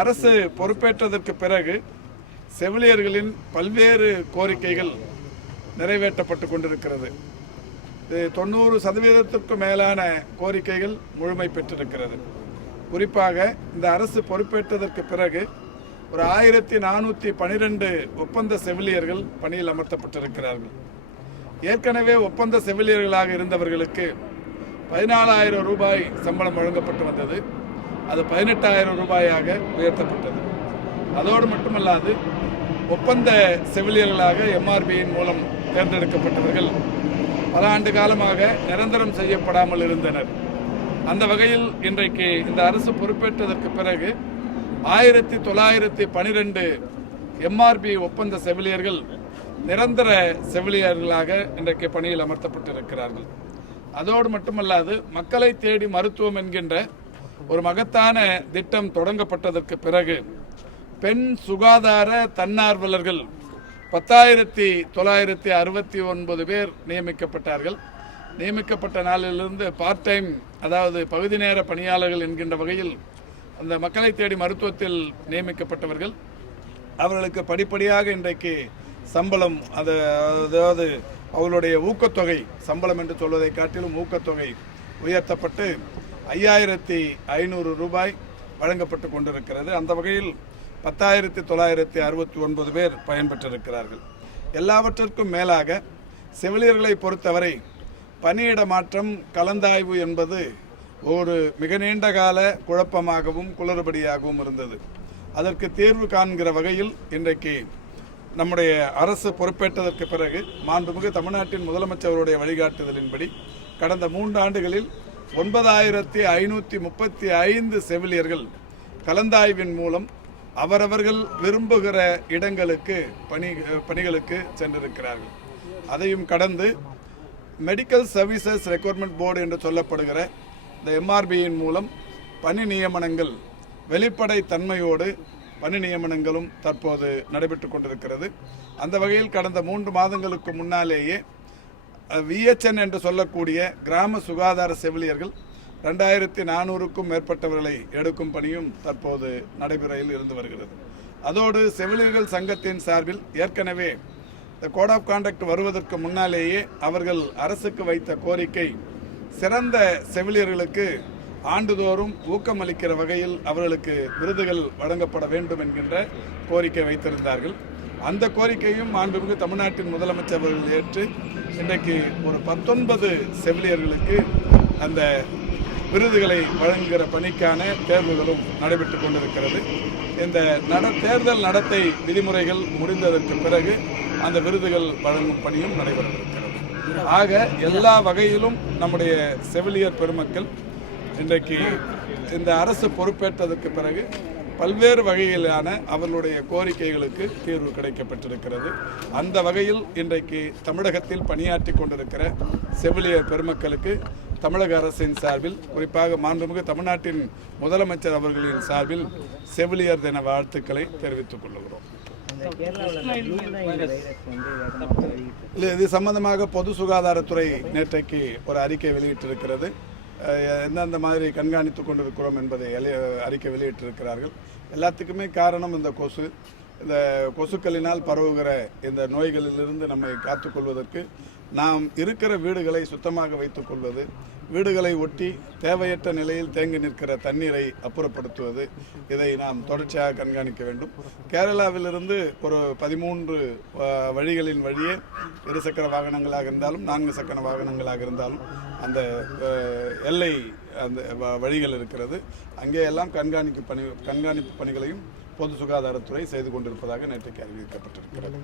அரசு பொறுப்பேற்றதற்கு பிறகு செவிலியர்களின் பல்வேறு கோரிக்கைகள் நிறைவேற்றப்பட்டு கொண்டிருக்கிறது. இது தொண்ணூறு சதவீதத்திற்கும் மேலான கோரிக்கைகள் முழுமை பெற்றிருக்கிறது. குறிப்பாக இந்த அரசு பொறுப்பேற்றதற்கு பிறகு ஒரு ஆயிரத்தி நானூற்றி பனிரெண்டு ஒப்பந்த செவிலியர்கள் பணியில் அமர்த்தப்பட்டிருக்கிறார்கள். ஏற்கனவே ஒப்பந்த செவிலியர்களாக இருந்தவர்களுக்கு பதினாலாயிரம் ரூபாய் சம்பளம் வழங்கப்பட்டு வந்தது. அது பதினெட்டாயிரம் ரூபாயாக உயர்த்தப்பட்டது. அதோடு மட்டுமல்லாது ஒப்பந்த செவிலியர்களாக எம்ஆர்பியின் மூலம் தேர்ந்தெடுக்கப்பட்டவர்கள் பல ஆண்டு காலமாக நிரந்தரம் செய்யப்படாமல் இருந்தனர். அந்த வகையில் இன்றைக்கு இந்த அரசு பொறுப்பேற்றதற்கு பிறகு ஆயிரத்தி தொள்ளாயிரத்தி பனிரெண்டு எம்ஆர்பி ஒப்பந்த செவிலியர்கள் நிரந்தர செவிலியர்களாக இன்றைக்கு பணியில் அமர்த்தப்பட்டிருக்கிறார்கள். அதோடு மட்டுமல்லாது மக்களை தேடி மருத்துவம் என்கின்ற ஒரு மகத்தான திட்டம் தொடங்கப்பட்டதற்கு பிறகு பெண் சுகாதார தன்னார்வலர்கள் பத்தாயிரத்தி தொள்ளாயிரத்தி அறுபத்தி ஒன்பது பேர் நியமிக்கப்பட்டார்கள். நியமிக்கப்பட்ட நாளிலிருந்து பார்ட் டைம் அதாவது பகுதி நேர பணியாளர்கள் என்கின்ற வகையில் அந்த மக்களை தேடி மருத்துவத்தில் நியமிக்கப்பட்டவர்கள். அவர்களுக்கு படிப்படியாக இன்றைக்கு சம்பளம் அது அதாவது அவர்களுடைய ஊக்கத்தொகை சம்பளம் என்று சொல்வதை காட்டிலும் ஊக்கத்தொகை உயர்த்தப்பட்டு ஐயாயிரத்தி ஐநூறு ரூபாய் வழங்கப்பட்டு கொண்டிருக்கிறது. அந்த வகையில் பத்தாயிரத்தி தொள்ளாயிரத்தி அறுபத்தி ஒன்பது பேர் பயன்பெற்றிருக்கிறார்கள். எல்லாவற்றிற்கும் மேலாக செவிலியர்களை பொறுத்தவரை பணியிட மாற்றம் கலந்தாய்வு என்பது ஒரு மிக நீண்ட கால குழப்பமாகவும் குளறுபடியாகவும் இருந்தது. அதற்கு தீர்வு காண்கிற வகையில் இன்றைக்கு நம்முடைய அரசு பொறுப்பேற்றதற்கு பிறகு மாண்புமிகு தமிழ்நாட்டின் முதலமைச்சருடைய வழிகாட்டுதலின்படி கடந்த மூன்று ஆண்டுகளில் ஒன்பதாயிரத்தி ஐநூற்றி முப்பத்தி ஐந்து செவிலியர்கள் கலந்தாய்வின் மூலம் அவரவர்கள் விரும்புகிற இடங்களுக்கு பணி பணிகளுக்கு சென்றிருக்கிறார்கள். அதையும் கடந்து மெடிக்கல் சர்வீசஸ் ரெக்ரூட்மெண்ட் போர்டு என்று சொல்லப்படுகிற இந்த எம்ஆர்பியின் மூலம் பணி நியமனங்கள் வெளிப்படை தன்மையோடு பணி நியமனங்களும் தற்போது நடைபெற்று கொண்டிருக்கிறது. அந்த வகையில் கடந்த மூன்று மாதங்களுக்கு முன்னாலேயே விஎச்என் என்று சொல்லக்கூடிய கிராம சுகாதார செவிலியர்கள் ரெண்டாயிரத்தி நானூறுக்கும் மேற்பட்டவர்களை எடுக்கும் பணியும் தற்போது நடைமுறையில் இருந்து வருகிறது. அதோடு செவிலியர்கள் சங்கத்தின் சார்பில் ஏற்கனவே இந்த கோட் ஆஃப் கான்டக்ட் வருவதற்கு முன்னாலேயே அவர்கள் அரசுக்கு வைத்த கோரிக்கை சிறந்த செவிலியர்களுக்கு ஆண்டுதோறும் ஊக்கமளிக்கிற வகையில் அவர்களுக்கு விருதுகள் வழங்கப்பட வேண்டும் என்கின்ற கோரிக்கை வைத்திருந்தார்கள். அந்த கோரிக்கையும் மாண்புமிகு தமிழ்நாட்டின் முதலமைச்சர் அவர்கள் ஏற்று இன்றைக்கு ஒரு பத்தொன்பது செவிலியர்களுக்கு அந்த விருதுகளை வழங்குகிற பணிக்கான தேர்வுகளும் நடைபெற்று கொண்டிருக்கிறது. இந்த நட தேர்தல் நடத்தை விதிமுறைகள் முடிந்ததற்கு பிறகு அந்த விருதுகள் வழங்கும் பணியும் நடைபெறவிருக்கிறது. ஆக எல்லா வகையிலும் நம்முடைய செவிலியர் பெருமக்கள் இன்றைக்கு இந்த அரசு பொறுப்பேற்றதற்கு பிறகு பல்வேறு வகையிலான அவர்களுடைய கோரிக்கைகளுக்கு தீர்வு கிடைக்கப்பட்டிருக்கிறது. அந்த வகையில் இன்றைக்கு தமிழகத்தில் பணியாற்றி கொண்டிருக்கிற செவிலியர் பெருமக்களுக்கு தமிழக அரசின் சார்பில் குறிப்பாக மாண்புமிகு தமிழ்நாட்டின் முதலமைச்சர் அவர்களின் சார்பில் செவிலியர் தின வாழ்த்துக்களை தெரிவித்துக் கொள்கிறோம். இல்லை இது சம்பந்தமாக பொது சுகாதாரத்துறை நேற்றைக்கு ஒரு அறிக்கை வெளியிட்டிருக்கிறது. எந்தெந்த மாதிரி கண்காணித்து கொண்டிருக்கிறோம் என்பதை அறிக்கை வெளியிட்டிருக்கிறார்கள். எல்லாத்துக்குமே காரணம் இந்த கொசு. இந்த கொசுக்களினால் பரவுகிற இந்த நோய்களிலிருந்து நம்மை காத்துக்கொள்வதற்கு நாம் இருக்கிற வீடுகளை சுத்தமாக வைத்துக்கொள்வது வீடுகளை ஒட்டி தேவையற்ற நிலையில் தேங்கி நிற்கிற தண்ணீரை அப்புறப்படுத்துவது. இதை நாம் தொடர்ச்சியாக கண்காணிக்க வேண்டும். கேரளாவிலிருந்து ஒரு பதிமூன்று வழிகளின் வழியே இருசக்கர வாகனங்களாக இருந்தாலும் நான்கு சக்கர வாகனங்களாக இருந்தாலும் அந்த எல்லை அந்த வழிகள் இருக்கிறது. அங்கே எல்லாம் கண்காணிப்பு பணி கண்காணிப்பு பணிகளையும் பொது சுகாதாரத்துறை செய்து கொண்டிருப்பதாக நேற்றைக்கு அறிவிக்கப்பட்டிருக்கிறது.